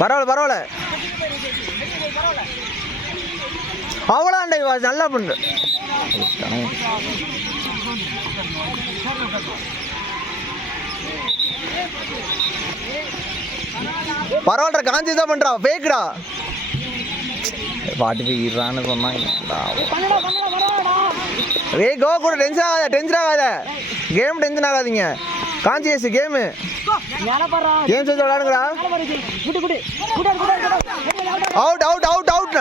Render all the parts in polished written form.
பரவாயில்ல அவ்வளோண்டா நல்லா பண்ணு. பரவாயில்ல காஞ்சி தான் பண்றா ஃபேக்டா பாட்டு போயிடுறான்னு சொன்னாங்க. ஏய் கோ கூட டென்ஷன் ஆகாத கேம் டென்ஷன் ஆகாதீங்க. கான்சியஸ் கேமு கேம் சொல்லி விளையாடுங்கடா. அவுட் அவுட் அவுட் அவுட்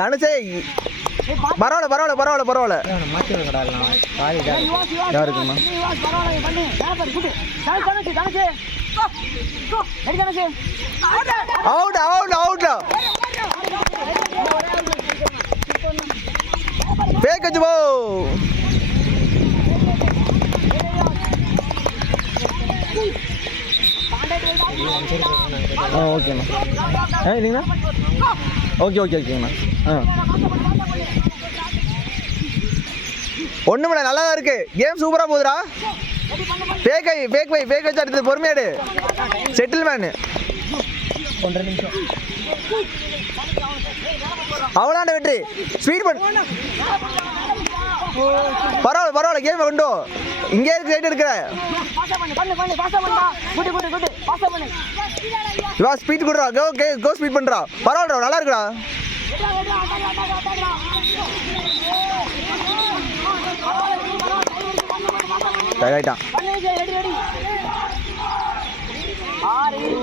தனுஷே பரவாயில்ல யாருக்குமா அவுட் அவுட் அவுட் பேக் வச்சு போ. ஓகேண்ணா இல்லைங்கண்ணா ஓகேண்ணா. ஒண்ணுமில்ல நல்லா தான் இருக்கு கேம் சூப்பரா போகுதுடா. பேக் வச்சு அடுத்தது பொறுமையாடு செட்டில்மேனு அவ்வளோண்ட வெற்றி ஸ்பீட் பண்ணு. பரவாயில்ல கேம் கொண்டு இங்கே இருக்கு ரைட் எடுக்கிற இவா ஸ்பீட் கொடுறா கோ ஸ்பீட் பண்றா. பரவாயில்ல நல்லா இருக்குடா. ஆயிட்டான்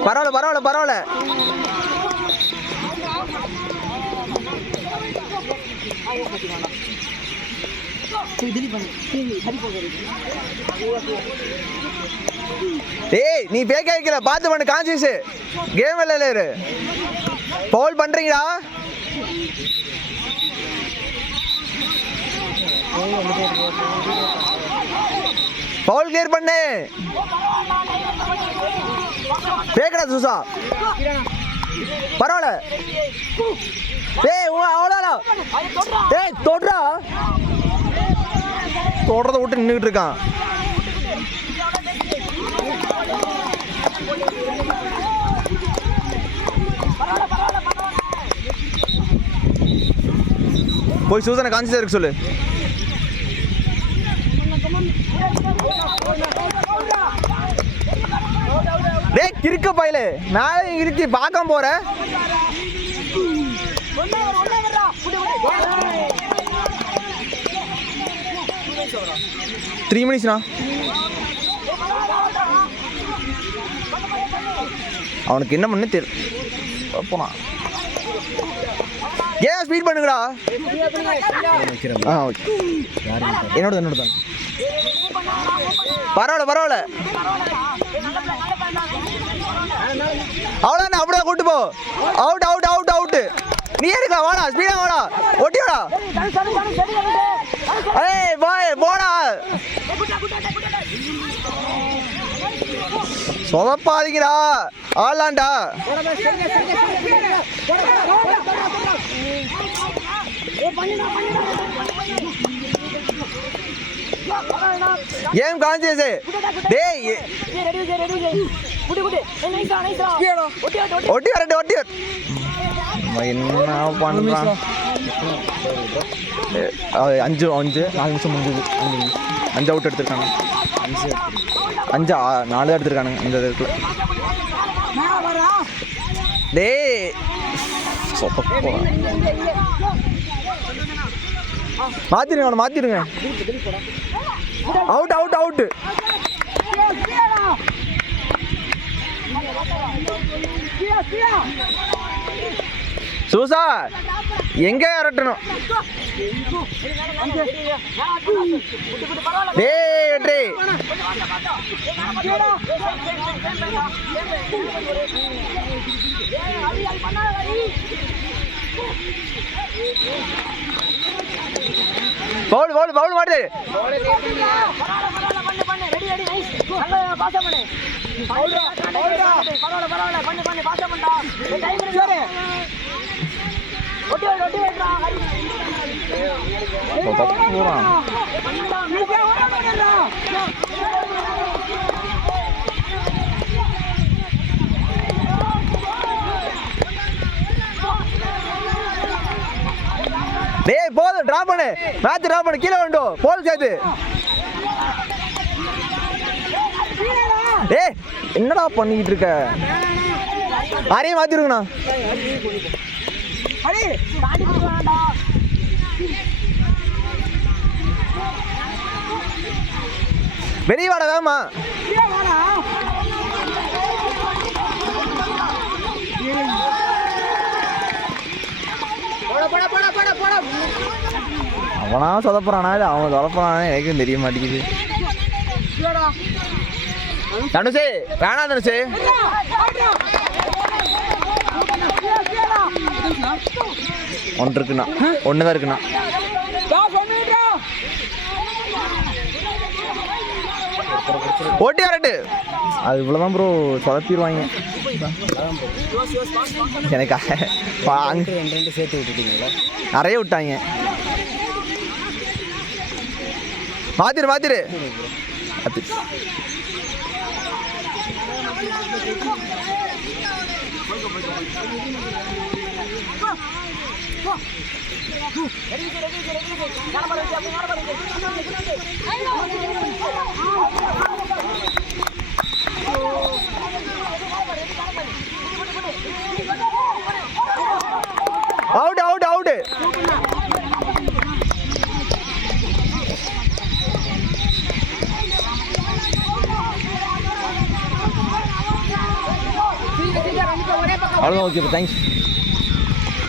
பரவாயில்ல ஏய் நீ பேக்க வைக்கல பார்த்து பண்ணு கான்சியஸ் கேம் இல்ல பவுல் பண்றீங்களா. பவுல் கிளியர் பண்ணு பேக்கடா சூசா பரவாயில்ல. ஏய் அவ்வளோ ஏய் தொடறத விட்டு நின்றுட்டு இருக்கான். போய் சூசனை கான்சியஸா இருக்கு சொல்லு. டேய் கிறுக்க பையல மேலே இருக்கு பார்க்காம போற. 3 மினிட்ஸ்ண்ணா. அவனுக்கு என்ன பண்ணு தெரியல போனான். ஏன் ஸ்பீட் பண்ணுங்கடா. என்னோட தான் பரவாயில்ல அவ்வளோண்ணா அப்படியே கூட்டு போ. அவுட் நீ இருக்கா வாடா ஸ்பீடா வாடா ஒட்டியோடா. ஏய் போடா சொதப்பாதீங்கடா ஆளாண்டா. ஏன் கான்சியஸ் டேய் ஒட்டி வரட்டு என்ன பண்றான். 5 4 நிமிஷம் முடிஞ்சது. 5 அவுட் எடுத்திருக்காங்க. 4 எடுத்திருக்கானுங்க இந்த இடத்துல. டேய் மாத்திருங்க அவுட் சூசா எங்க அரட்டணும். டேய் வெற்றி பவுல் மாடு. போகிறான். டேய் போதும், டிராப் பண்ணு, மேட்ச் டிராப் பண்ணு, கீழே வேண்டும் போல் சேர்த்து. டேய் என்னடா பண்ணிக்கிட்டு இருக்க? அரையும் மாத்திருங்கண்ணா. வெளியே வாடா வேமா. அவனா சொதப்புறானா இல்லை அவன் சொதப்புறானே எனக்கும் தெரிய மாட்டேங்குது. தனுஷே வேணாம் தனுஷே. ஒன்று இருக்குண்ணா, ஒன்று தான் இருக்குண்ணா. ஓட்டி வரட்டு. அது இவ்வளோதான் ப்ரோ, சொதப்பிடுவாங்க எனக்காக. சேர்த்து விட்டுட்டீங்களா? நிறைய விட்டாங்க. மாத்திரு மாத்திரு. Out out out. அவ்வளோதான், ஓகே, தேங்க்ஸ்.